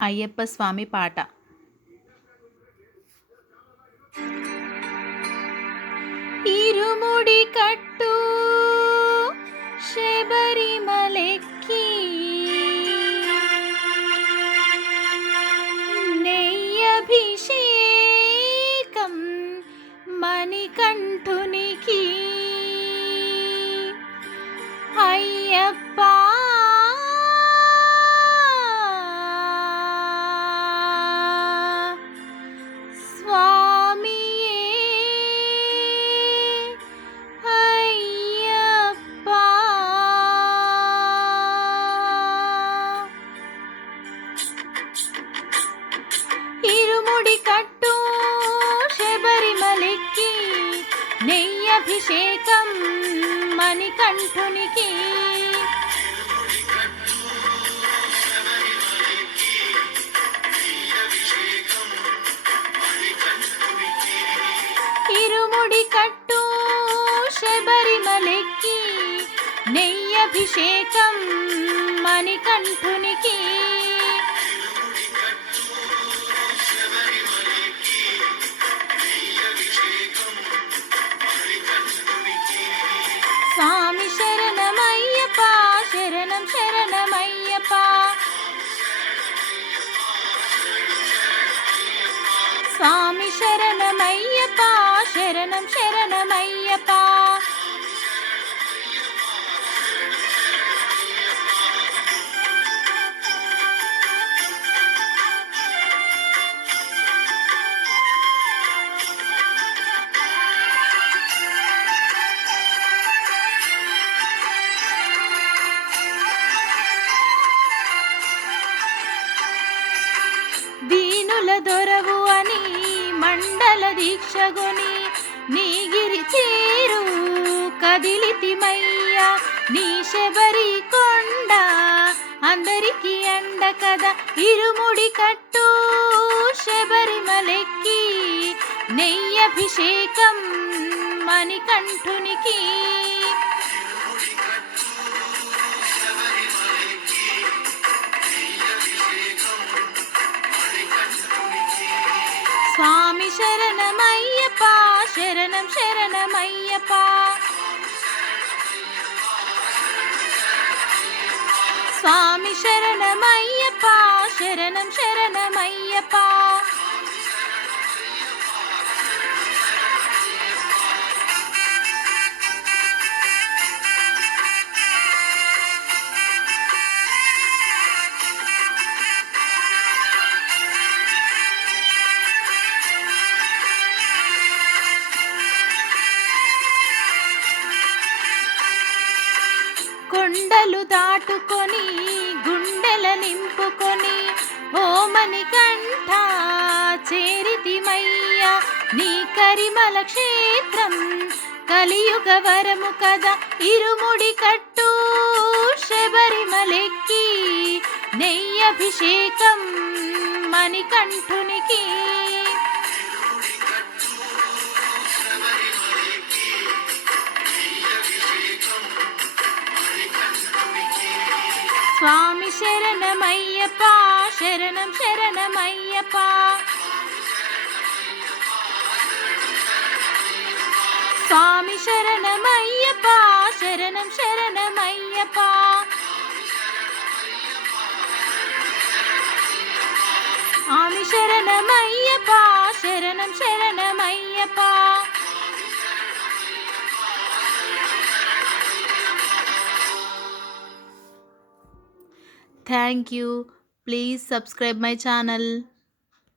అయ్యప్ప స్వామి పాట. ఇరుముడి కట్టు శబరిమలెక్కి నెయ్యభిషేకం మణికంఠునికి అయ్యప్ప ఇరుముడి కట్టు శబరిమలెక్కి నెయ్యభిషేకం మణికంఠునికి ఇరుముడి కట్టు శబరిమలెక్కి నెయ్యభిషేకం మణికంఠునికి స్వామి శరణమయ్యప్ప శరణం శరణమయ్యప్ప స్వామి శరణమయ్యప్ప శరణం శరణమయ్యప్ప దీనుల దొరవు అని మండల దీక్షగొని నీగిరి చేరు కదిలితిమయ్య నీ శబరి కొండ అందరికి అండ కదా ఇరుముడి కట్టు శబరిమలెక్కి నెయ్యభిషేకం మణికంఠునికి స్వామి శరణమయ్యప్ప శరణం శరణమయ్యప్ప స్వామి శరణమయ్యప్ప శరణం శరణమయ్యప్ప కొండలు దాటుకొని గుండెల నింపుకొని ఓ మణికంఠ చేరితిమయ్య నీ కరిమల క్షేత్రం కలియుగ వరము కదా ఇరుముడి కట్టు శబరిమలెక్కి నెయ్యభిషేకం మణికంఠునికి స్వామి శరణమయ్యప్ప శరణం శరణమయ్యప్ప స్వామి శరణమయ్యప్ప శరణం శరణమయ్యప్ప స్వామి శరణమయ్యప్ప శరణం శరణమయ్యప్ప Thank you. Please subscribe my channel.